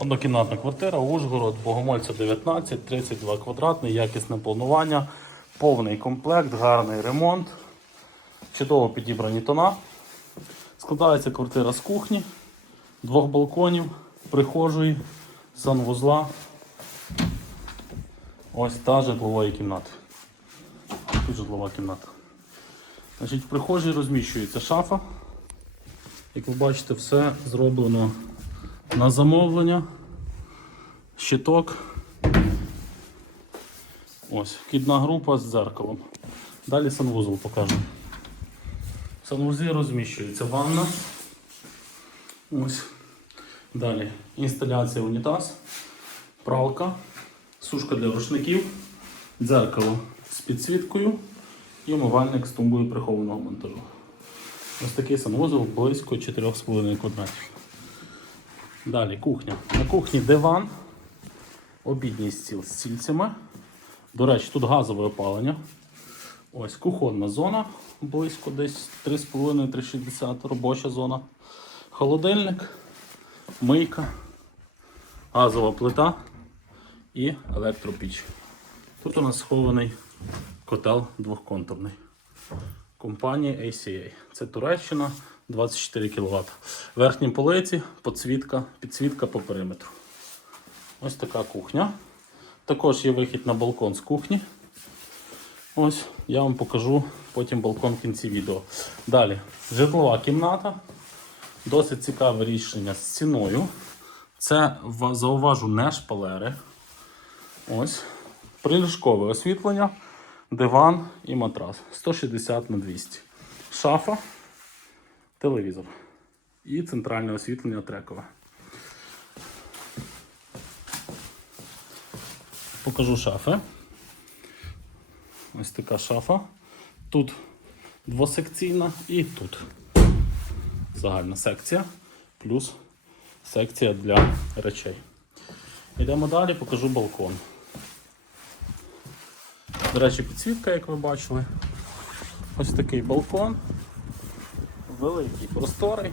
Однокімнатна квартира, Ужгород, Богомольця 19, 32 квадратний, якісне планування, повний комплект, гарний ремонт, чудово підібрані тона. Складається квартира з кухні, двох балконів, прихожої, санвузла. Ось та житлової кімнати. Тут житлова кімната. Значить, в прихожій розміщується шафа. Як ви бачите, все зроблено на замовлення. Щиток. Ось, вхідна група з дзеркалом. Далі санвузол покажу. В санвузлі розміщується ванна. Ось. Далі інсталяція унітаз, пралка, сушка для рушників, дзеркало з підсвіткою і умивальник з тумбою прихованого монтажу. Ось такий санвузол близько 4,5 квадратів. Далі кухня. На кухні диван, обідній стіл з стільцями. До речі, тут газове опалення. Ось кухонна зона, близько десь 3,5-3,60 робоча зона. Холодильник, мийка, газова плита і електропіч. Тут у нас схований котел двохконтурний. Компанії ACA. Це Туреччина 24 кВт. Верхні полиці, підсвітка, підсвітка по периметру. Ось така кухня. Також є вихід на балкон з кухні. Ось, я вам покажу потім балкон в кінці відео. Далі, житлова кімната. Досить цікаве рішення з ціною. Це зауважу не шпалери. Ось. Приліжкове освітлення, диван і матрас. 160 на 200. Шафа, телевізор. І центральне освітлення трекове. Покажу шафи. Ось така шафа. Тут двосекційна і тут загальна секція, плюс секція для речей. Йдемо далі, покажу балкон. До речі, підсвітка, як ви бачили. Ось такий балкон. Великий, просторий,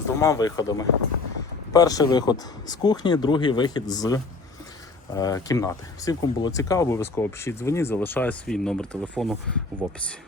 з двома виходами. Перший виход з кухні, другий вихід з е, кімнати. Всім, кому було цікаво, обов'язково пишіть дзвоніть, залишаю свій номер телефону в описі.